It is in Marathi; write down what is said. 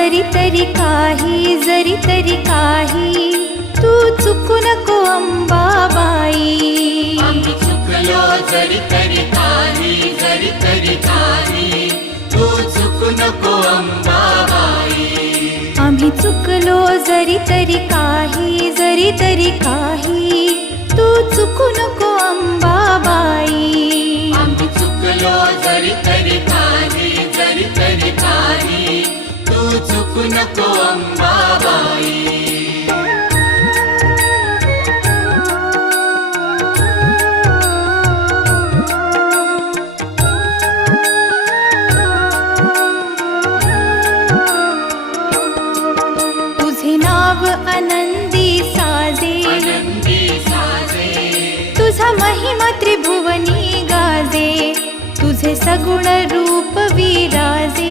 जरी तरी काही तू चुकू नको अंबाबाई. आम्ही चुकलो जरी तरी काही तू चुकू नको अंबाबाई. आम्ही चुकलो जरी तरी काही तू चुकू नको अंबाबाई. आम्ही चुकलो जरी तरी काही तू चुकू नको अंबाबाई. तुझे नाव आनंदी साजे, तुझा महिमा त्रिभुवनी गाजे, तुझे सगुण रूप विराजे.